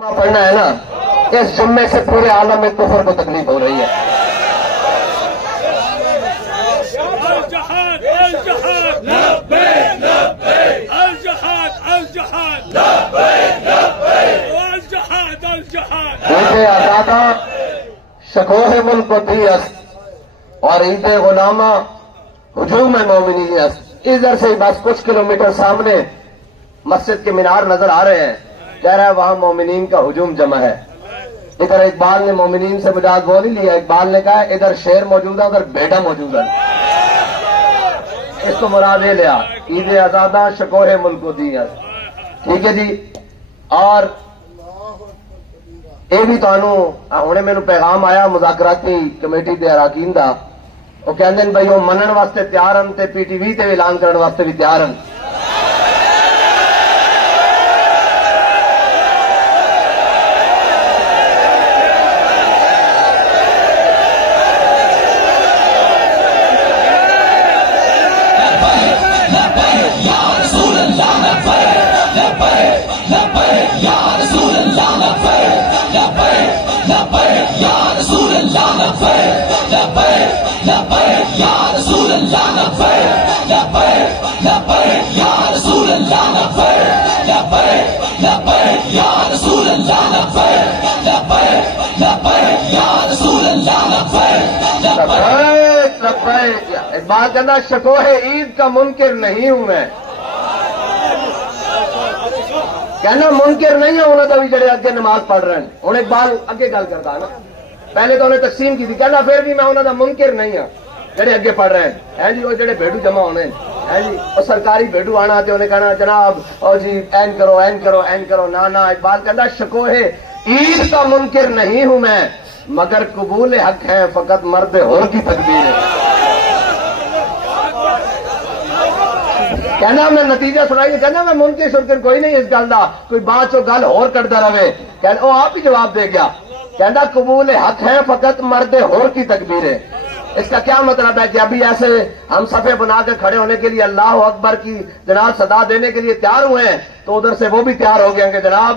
پڑھنا ہے نا، اس جمعے سے پورے عالم میں کفر کو تکلیف ہو رہی ہے۔ عید آزادہ شکوہ ملک و دیس اور عید غلامہ ہجوم مومنین، ادھر سے بس کچھ کلومیٹر سامنے مسجد کے مینار نظر آ رہے ہیں، کہہ رہا ہے وہاں مومنین کا ہجوم جمع ہے۔ ادھر اقبال نے مومنین سے مجاز وہ نہیں لیا، اقبال نے کہا ادھر شیر موجود ہے، ادھر بیٹا موجود ہے، اس کو مراد یہ لیا عید آزادہ شکوہ ملک و دیس۔ ٹھیک ہے جی، اور یہ بھی ہنے میرے پیغام آیا مذاکراتی کمیٹی کے اراکین کا، وہ کہتے ہیں بھائی وہ منن واسطے تیار ہیں تے پی ٹی وی تے اعلان کرنے واسطے بھی تیار ہیں۔ بات کہنا شکوہ عید کا منکر نہیں ہوں میں، کہنا منکر نہیں ہوں انہوں تو بھی جڑے اگے نماز پڑھ رہے ہیں۔ ہوں اقبال اگے گل کرتا نا، پہلے تو انہیں تقسیم کی تھی، کہنا پھر بھی میں انہوں کا منکر نہیں ہوں جڑے اگے پڑھ رہے ہیں جی، وہ جڑے بھیڈو جمع ہونے ہیں جی، وہ سرکاری بھیڈو آنا تے انہیں کہنا جناب او جی این کرو این کرو این کرو، نہ اقبال کہنا شکوہ عید کا منکر نہیں ہوں میں، مگر قبول حق ہے فقط مرد ہور کی تکبیر ہے۔ کہنا میں نتیجہ سنائیے، کہنا میں منکر شنکر کوئی نہیں اس گل کا، کوئی بات چو گل اور کرتا رہے، کہنا وہ آپ ہی جواب دے گیا، کہنا قبول حق ہے فقط مرد ہور کی تکبیر ہے۔ اس کا کیا مطلب ہے کہ ابھی ایسے ہم صفے بنا کے کھڑے ہونے کے لیے اللہ اکبر کی جناب صدا دینے کے لیے تیار ہوئے ہیں، تو ادھر سے وہ بھی تیار ہو گئے کہ جناب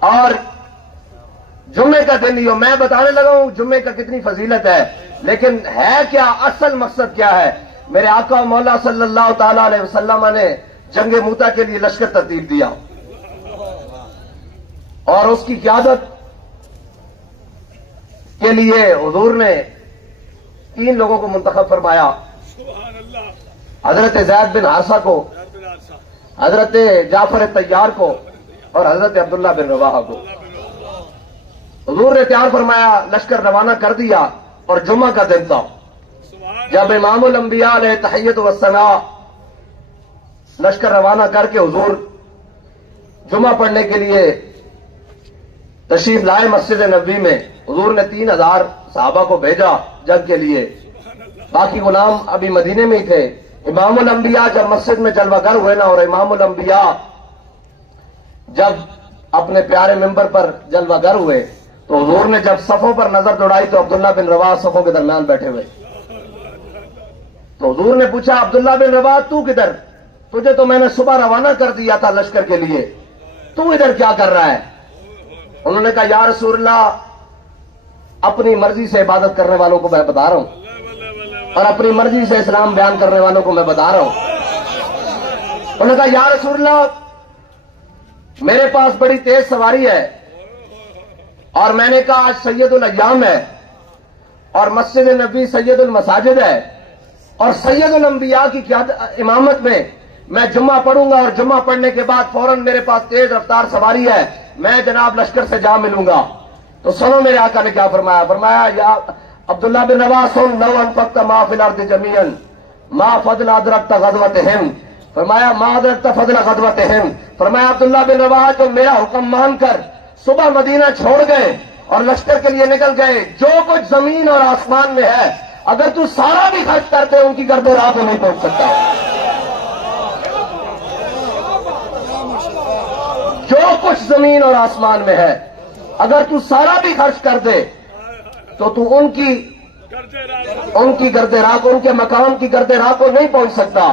اور جمعے کا دن ہی ہو، میں بتانے لگا ہوں جمعے کا کتنی فضیلت ہے، لیکن ہے کیا اصل مقصد کیا ہے؟ میرے آقا و مولا صلی اللہ تعالی علیہ وسلم نے جنگ موتا کے لیے لشکر ترتیب دیا اور اس کی قیادت کے لیے حضور نے 3 لوگوں کو منتخب فرمایا، حضرت زید بن حارثہ کو، حضرت جعفر طیار کو اور حضرت عبداللہ بن رواحہ کو۔ حضور نے تیار فرمایا، لشکر روانہ کر دیا، اور جمعہ کا دن تھا جب امام الانبیاء علیہ تحیت والثناء لشکر روانہ کر کے حضور جمعہ پڑھنے کے لیے تشریف لائے مسجد نبوی میں۔ حضور نے 3000 صحابہ کو بھیجا جنگ کے لیے، باقی غلام ابھی مدینے میں ہی تھے۔ امام الانبیاء جب مسجد میں جلوہ گر ہوئے نا، اور امام الانبیاء جب اپنے پیارے ممبر پر جلوہ گر ہوئے، تو حضور نے جب صفوں پر نظر دوڑائی تو عبداللہ بن رواحہ صفوں کے درمیان بیٹھے ہوئے۔ تو حضور نے پوچھا عبداللہ بن رواحہ تو کدھر؟ تجھے تو میں نے صبح روانہ کر دیا تھا لشکر کے لیے، تو ادھر کیا کر رہا ہے؟ انہوں نے کہا یا رسول اللہ، اپنی مرضی سے عبادت کرنے والوں کو میں بتا رہا ہوں اور اپنی مرضی سے اسلام بیان کرنے والوں کو میں بتا رہا ہوں۔ انہوں نے کہا یا رسول اللہ، میرے پاس بڑی تیز سواری ہے، اور میں نے کہا آج سید الایام ہے، اور مسجد نبی سید المساجد ہے، اور سید الانبیاء کی امامت میں جمعہ پڑھوں گا، اور جمعہ پڑھنے کے بعد فوراً میرے پاس تیز رفتار سواری ہے، میں جناب لشکر سے جا ملوں گا۔ تو سنو میرے آقا نے کیا فرمایا، فرمایا یا عبداللہ بن رواحہ سن، لو انفقت ما فی الارض جمیعا ما فضل ادرکت غزوتہم، فرمایا ما ادرکت فضل غزوتہم، فرمایا عبداللہ بن رواحہ جو میرا حکم مان کر صبح مدینہ چھوڑ گئے اور لشکر کے لیے نکل گئے، جو کچھ زمین اور آسمان میں ہے اگر تو سارا بھی خرچ کرتے ان کی گرد راہ کو نہیں پہنچ سکتا۔ جو کچھ زمین اور آسمان میں ہے اگر تو سارا بھی خرچ کر دے تو ان کی گرد راہ کو، ان کے مقام کی گرد راہ کو نہیں پہنچ سکتا۔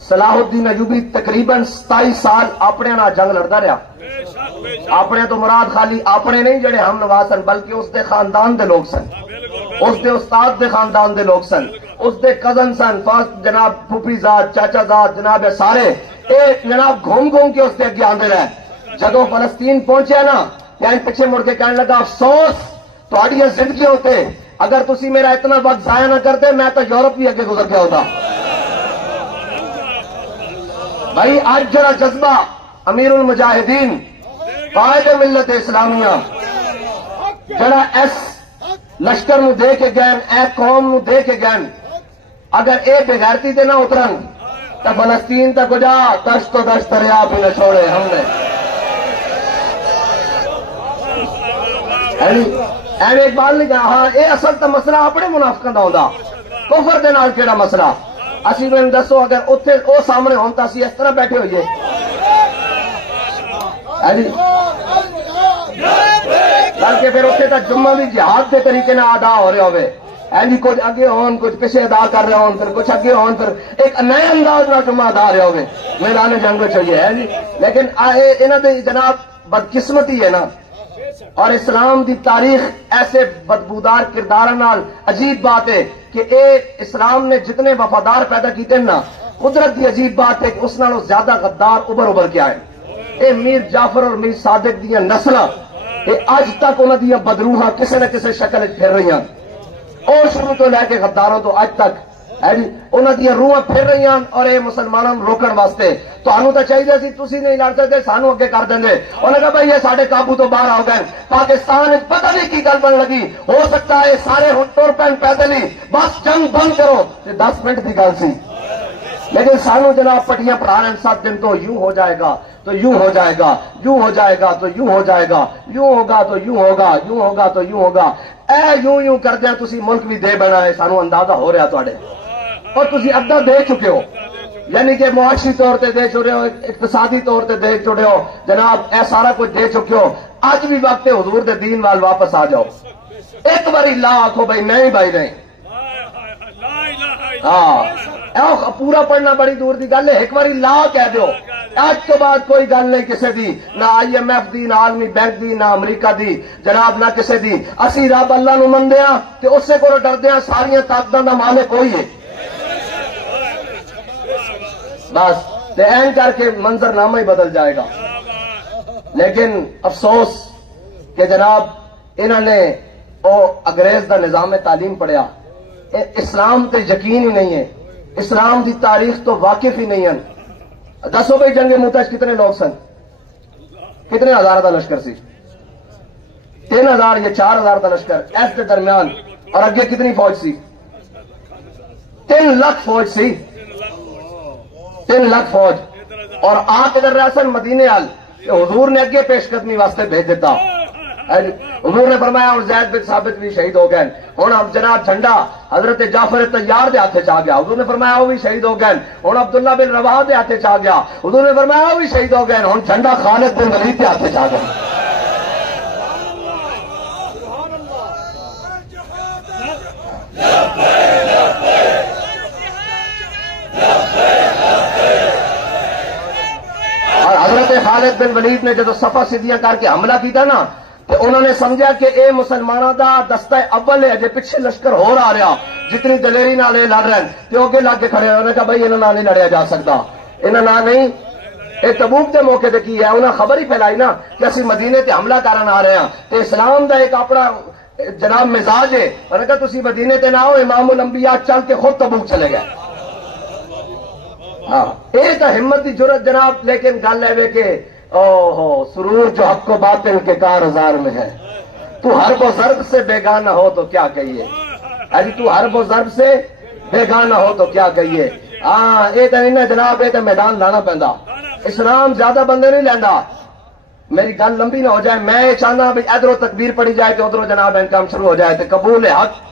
صلاح الدین ایوبی تقریباً 27 سال اپنے نال جنگ لڑتا رہا. اپنے تو مراد خالی اپنے نہیں جڑے ہم نواز سن بلکہ اس دے خاندان دے لوگ سن, اس دے استاد دے خاندان دے لوگ سن, اس دے کزن سن, فرسٹ جناب پھوپھی زاد چاچا زاد جناب سارے اے جناب گھوم گھوم کے اس دے اگے آندے رہے. جدو فلسطین پہنچے نا یعنی پیچھے مڑ کے کہنے لگا افسوس تہاڈی زندگی ہوتے اگر تسی میرا اتنا وقت ضائع نہ کرتے میں تو یورپ بھی اگے گزر گیا ہوتا. بھائی آج جڑا جذبہ امیر المجاہدین قائد ملت اسلامیہ جڑا اس لشکر نو دے کے گئے, اے قوم نو دے کے گئے, اگر اے بغیرتی تے نہ اترن تو فلسطین تک جا دشت تو دشت دریا بھی نہ چھوڑے ہم نے. ایویں اقبال نے کہا ہاں اے اصل تو مسئلہ اپنے منافقاں دا ہوندا, کفر دے نال کیڑا مسئلہ. اسی میں دسو اگر اتنے او سامنے ہون تا اسی اس طرح بیٹھے ہوئیے. بلکہ پھر اتنے تک جمعہ بھی جہاد کے طریقے نہ ادا ہو رہے ہوئے, جی کچھ اگے ہون کچھ پیچھے ادا کر رہے ہون, پھر کچھ اگے ہون, پھر ایک نئے انداز میں جمعہ ادا رہے ہوئے میدان جنگ چاہیے ہے جی. لیکن انہوں نے جناب بدقسمتی ہے نا, اور اسلام دی تاریخ ایسے بدبودار کردار نال عجیب بات ہے کہ اے اسلام نے جتنے وفادار پیدا کیتے نا, قدرت دی عجیب بات ہے کہ اس نالوں زیادہ غدار ابھر کے آئے. اے میر جعفر اور میر صادق دیا نسلاں اج تک انہاں دیا بدروحاں کسی نہ کسی شکل پھر رہی ہیں, اور شروع تو لے کے غداروں تو اج تک ہے جی انہاں دیا روحاں پھر رہی ہیں. اور اے مسلمانوں روکن واسطے تانوں تو چاہیے سی تسی نہیں لڑ سکتے سانو اگے کر دیں. انہوں نے کہا بھائی یہ سارے قابو تو باہر ہو گئے, پاکستان پتہ نہیں کی گل بن لگی, ہو سکتا ہے سارے ٹر پین پیدل ہی بس جنگ بند کرو, 10 منٹ کی گل سی. لیکن سانو جناب پٹیاں پڑھا رہے ہیں 7 دن تو یوں ہو جائے گا تو یوں ہو جائے گا, یوں ہو جائے گا تو یوں ہو جائے گا, یوں ہوگا تو یوں ہوگا, یوں ہوگا تو یوں ہوگا. اے یوں کر دیا تسی ملک بھی دے بنا ہے, سانو اندازہ ہو رہا تواڈے, اور تسی ادھا دے چکے ہو, یعنی کہ معاشی طور تے دے چکے ہو, اقتصادی طور تے دے چکے ہو جناب, اے سارا کچھ دے چکے ہو. اج بھی وقت حضور دے دین وال واپس آ جاؤ. ایک باری لا آخو بھائی نہیں بھائی نہیں, ہاں پورا پڑھنا بڑی دور دی گل ہے, ایک باری لا کہہ دیو. اج تو بعد کوئی گل نہیں کسی دی, نہ IMF دی, نہ عالمی بینک دی, نہ امریکہ دی جناب, نہ کسی دی. اسی رب اللہ نو مندے ہاں تے اسے کو ڈردے ہاں, ساریاں طاقتاں دا مالک کوئی ہے بس. تے این کر کے منظر نامہ ہی بدل جائے گا. لیکن افسوس کہ جناب انہوں نے او انگریز دا نظام تعلیم پڑھیا, اسلام تے یقین ہی نہیں ہے, اسلام دی تاریخ تو واقف ہی نہیں ہے. دسو بھائی جنگ موتاج کتنے لوگ سن, کتنے ہزار دا لشکر سی, 3000 یا 4000 دا لشکر اس کے درمیان, اور اگے کتنی فوج سی, 3 لاکھ فوج سی, 3 لاکھ فوج. اور آپ ادھر رہ سن مدینے آل, حضور نے اگے پیش قدمی واسطے بھیج دیتا. حضور نے فرمایا اور زید بن ثابت بھی شہید ہو گئے, ہوں اب جناب جھنڈا حضرت جعفر طیار دے ہاتھ آ گیا, حضور نے فرمایا وہ بھی شہید ہو گئے, ہوں عبداللہ بن رواحہ دے ہاتھ آ گیا, حضور نے فرمایا وہ بھی شہید ہو گئے, ہوں جھنڈا خالد بن ولید دے ہاتھ آ گیا. اور حضرت خالد بن ولید نے جب صفا سیدیاں کر کے حملہ کیتا نا, تو انہوں نے سمجھا کہ اے مسلمانوں دا دستہ اول ہے, جے پیچھے لشکر ہو رہا جتنی دلیری نال لڑ رہے ہیں تو اگے لاگ کے کھڑے. انہوں نے کہا بھائی انہوں نہیں لڑیا جا سکتا, انہوں نہیں. اے تبوک کے موقع تے کی ہے, انہوں نے خبر ہی پھیلائی نا کہ اسی مدینے تے حملہ کرن آ رہے ہیں, تے اسلام دا ایک اپنا جناب مزاج ہے. انہوں نے کہا تسی مدینے تے نہ آؤ, امام الانبیاء چل کے خود تبوک چلے گئے. ہاں ایک ہمت دی جرت جناب. لیکن گل ہے کہ اوہو سرور جو حق و باطل کے کارزار میں ہے, تو حرب و ضرب سے بیگانہ ہو تو کیا کہیے, اجی تو حرب و ضرب سے بیگانہ ہو تو کیا کہیے. ہاں یہ تو نہیں جناب, یہ تو میدان لانا پہندا. اسلام زیادہ بندے نہیں لینا. میری گل لمبی نہ ہو جائے, میں چاہنا بھی ادھروں تکبیر پڑی جائے تو ادھروں جناب انکام شروع ہو جائے, تو قبول حق.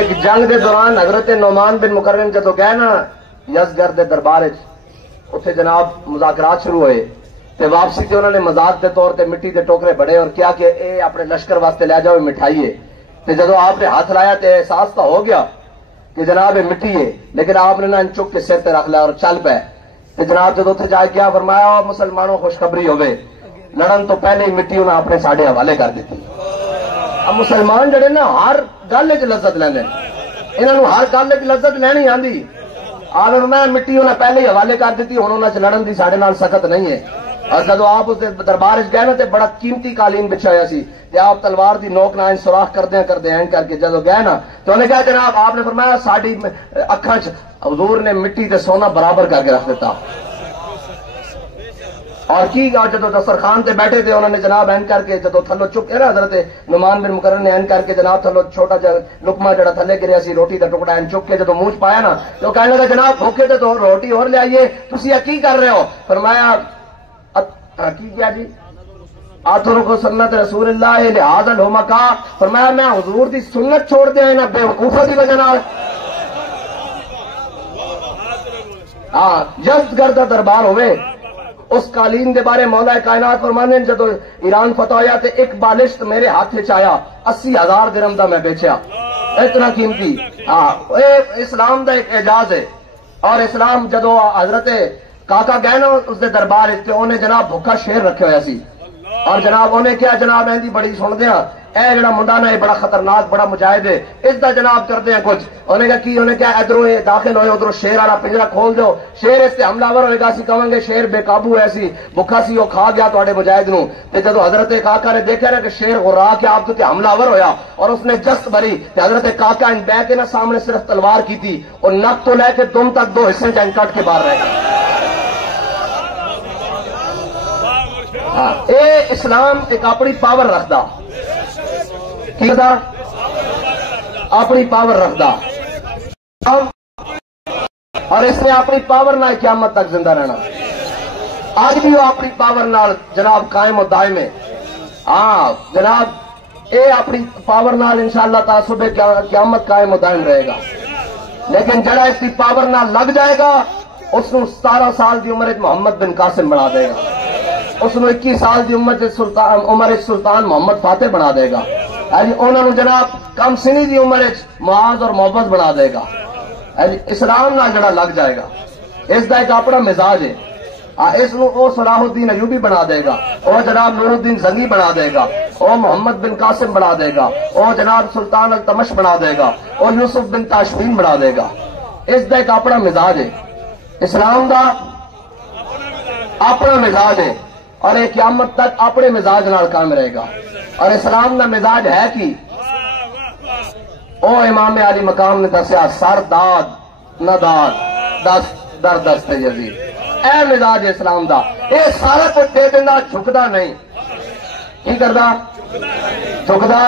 ایک جنگ دے دوران حضرت نعمان بن مکرم جدو گئے نا یزگر دے دربار اتنے جناب مذاکرات شروع ہوئے تے واپسی تے انہوں نے مذاق دے طور تے مٹی دے ٹوکرے بڑے اور کیا کہ اے اپنے لشکر واسطے لے جاؤ مٹھائیے تے جدو آپ نے ہاتھ لایا تے احساس تو ہو گیا کہ جناب یہ مٹی ہے لیکن آپ نے نا چک کے سر تے رکھ لیا اور چل پے تے جناب جدو اتنے جا کیا فرمایا مسلمانوں خوشخبری ہوئے لڑن تو پہلے ہی مٹی انہیں اپنے ساڈے حوالے کر دیتی. اب مسلمان جڑے نا ہر گل چ لذت لیندے انہوں ہر گل چ لذت لینی آندی آدھے میں مٹی انہیں پہلے ہی حوالے کر دیتی ہوں انہوں نے لڑن دی ساڈے نال سخت نہیں ہے. اور جدو آپ اس دربار گئے نا تے بڑا قیمتی قالین بچھا ہوا سی تے آپ تلوار دی نوک نال سوراخ کردے کر کے جدو گئے نا تو انہیں کہا جناب آپ نے فرمایا ساڈی اکھاں چ حضور نے مٹی تے سونا برابر کر کے رکھ دیتا. اور کی جدو دسترخوان تے بیٹھے تھے انہوں نے جناب این کر کے جدو تھلو چک نا حضرت نعمان بن مکرم نے این کر کے جناب تھلو چھوٹا جا لقمہ جڑا تھلے گریا سی روٹی کا ٹکڑا این چک کے جدو منہ پایا نا تو کہنے لگا جناب بھوکے تھے تو روٹی اور لے آئیے تسی کی کر رہے ہو. فرمایا کی کیا جی آتھروں کو سنت رسول اللہ لہذا الحمقا فرمایا میں حضور دی سنت چھوڑ دیا انہاں بے وقوفوں دی وجہ نال. ہاں جلد گردہ دربار ہوئے اس قالین دے بارے مولا کائنات فرمانے جدو ایران فتح ہویا تے ایک بالشت میرے ہاتھ چ آیا 80,000 درہم دا میں بیچیا اتنا قیمتی. اسلام دا ایک اعجاز ہے. اور اسلام جدو حضرت کاکا گئے نا اس دے دربار انہیں جناب بھوکا شیر رکھے ہوا سی اور جناب انہیں کیا جناب ایندی بڑی سن دیا اے جڑا منڈا نا بڑا خطرناک بڑا مجاہد ہے اس دا جناب کرتے ہیں کچھ انہیں کہا کی انہیں کیا ادھروں داخل ہوئے ادھروں شیر والا پنجرا کھول دو شیر اس سے حملہ ور ہوئے گا سی کہیں گے شیر بے قابو ہے سی بھوکا سی وہ کھا گیا تواڈے مجاہد نو تے جدو حضرت کاکا نے دیکھا نا کہ شیر غرا کے آپ تے حملہ ور ہویا اور اس نے جست بھری تے حضرت کاکا ان بہ کے نا سامنے صرف تلوار کی تھی اور نک تو لے کے دم تک 2 حصے چ کٹ کے باہر رہ گئے. اے اسلام ایک اپنی پاور رکھدا اپنی پاور رکھدا اور اس نے اپنی پاور نال قیامت تک زندہ رہنا. آج بھی وہ اپنی پاور نال جناب قائم و دائم ہے. ہاں جناب اے اپنی پاور نال انشاءاللہ تعالی صبح قیامت قائم و دائم رہے گا. لیکن جڑا اس کی پاور نال لگ جائے گا اس نو 17 سال دی عمر محمد بن قاسم بنا دے گا. اس نو 21 سال دی عمر سلطان محمد فاتح بنا دے گا. انہوں نے جناب کم سنی دی عمر معاذ اور محبت بنا دے گا. اسلام نال جڑا لگ جائے گا اس دا ایک اپنا مزاج ہے. اس نو او صلاح الدین ایوبی بنا دے گا او جناب نور الدین زنگی بنا دے گا او محمد بن قاسم بنا دے گا او جناب سلطان التمش بنا دے گا او یوسف بن تاشفین بنا دے گا. اس دا ایک اپنا مزاج ہے. اسلام دا اپنا مزاج ہے اور یہ قیامت تک اپنے مزاج نال قائم رہے گا. اور اسلام دا مزاج ہے کہ او امام علی مقام نے دسیا سر داد نہ داد دست در دست یزید. اے مزاج اسلام دا اے سارا کچھ دے دینا جھکدا نہیں. کی کردا جھکدا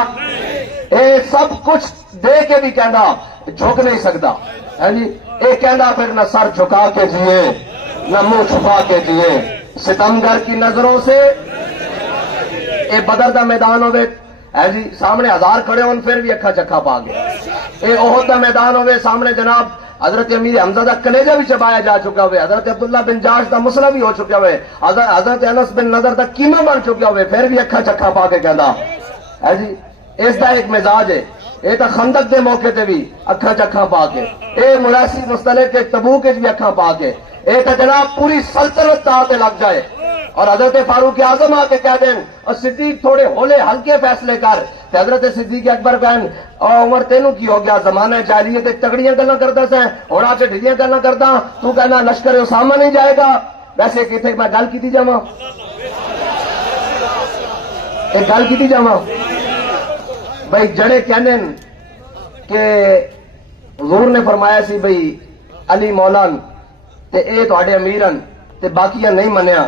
اے سب کچھ دے کے بھی کہندا جھک نہیں سکتا. ہاں جی اے کہندا پھر نہ سر جھکا کے جیے نہ منہ چھپا کے جیے. ستمگر کی نظروں سے اے بدر دا میدان ہوئے جی سامنے 1000 کھڑے ہون پھر بھی اکھا چکھا پا گیا. اے احد دا میدان ہوئے سامنے جناب حضرت امیر حمزہ دا کلیجہ بھی چبایا جا چکا ہوئے حضرت عبداللہ بن جاش دا مسئلہ بھی ہو چکا ہوئے حضرت انس بن نضر دا قیمہ بن چکا ہوئے پھر بھی اکھا چکھا پا کے کہندا جی اس دا ایک مزاج ہے. اے تا خندق دے موقع تے بھی اکھا چکھا پا کے اے مراسی مستلق کے تبوک بھی اکھا پا کے اے تا جناب پوری سلطنت تاتے لگ جائے اور حضرت فاروق اعظم آ کے کہہ دیں اور صدیق تھوڑے ہولے ہلکے فیصلے کر کہ حضرت صدیق اکبر کہن عمر تینوں کی ہو گیا زمانہ جاہلیت تگڑیاں گلاں کردا سیں ہن آ کے ڈھیلیاں گلاں کردا تو کہنا لشکر اسامہ نہیں جائے گا. ویسے کتنے میں گل کیتی جاواں ایک گل کیتی جاواں بھائی جڑے کہنے کہ حضور نے فرمایا سی بھائی علی مولان تے اے تواڈے امیرن تے باقیاں نہیں منیا.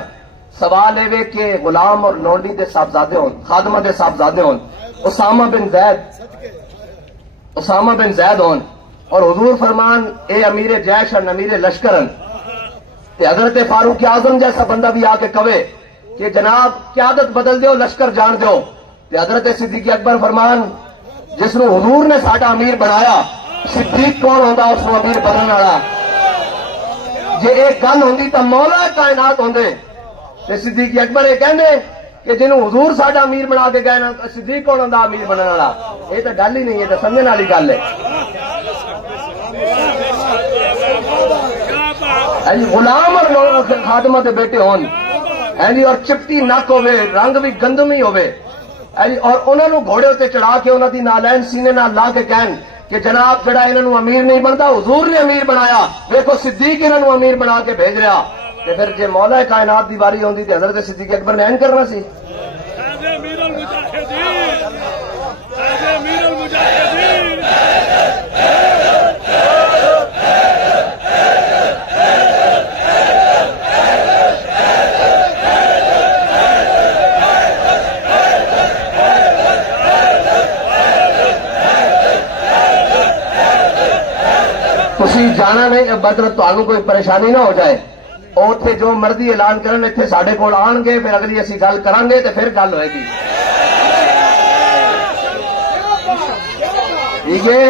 سوال اے کہ غلام اور لونڈی دے صاحبزادے ہون خادمہ دے صاحبزادے ہون اسامہ بن زید ہون اور حضور فرمان اے امیر جیش اور امیر لشکرن تے حضرت فاروق اعظم جیسا بندہ بھی آ کے کہے کہ جناب قیادت بدل دیو لشکر جان دیو تے حضرت صدیق اکبر فرمان جس نو حضور نے ساڈا امیر بنایا، صدیق کون ہوندا اس نو امیر بننے والا؟ جے ایک گل ہوندی تو مولا کائنات ہوندے تے صدیق اکبر یہ کہندے کہ جنوں حضور ساڈا امیر بنا کے گئے نا صدیق کون ہوندا امیر بننے والا؟ یہ تو گل ہی نہیں، یہ تو سمجھنے والی گل ہے۔ غلام اور خادمہ دے بیٹے ہون اور چپٹی نک ہوے، رنگ بھی گندمی ہوے، اور انہوں نے گھوڑے اتنے چڑھا کے انہوں دی نالین سینے نال لا کے کہن کہ جناب جڑا انہوں امیر نہیں بنتا حضور نے امیر بنایا، دیکھو صدیق انہوں امیر بنا کے بھیج رہا۔ تے پھر جے مولا کائنات دی باری ہوندی تے حضرت صدیق اکبر نے این کرنا سی؟ تسی جانا نہیں مطلب تمہیں کوئی پریشانی نہ ہو جائے، اوتھے جو مرضی اعلان کرن اتنے ساڈے کول آن گے، پھر اگلی اسی گل کران گے تے پھر گل ہوئے گی، ٹھیک ہے؟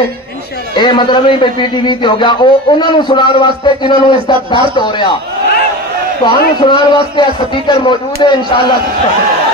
یہ مطلب نہیں پی ٹی وی تے ہو گیا، وہ انہوں سنان واسطے جنہوں نے اس کا درد ہو رہا، تمہیں سنان واسطے سپیکر موجود ہے انشاءاللہ۔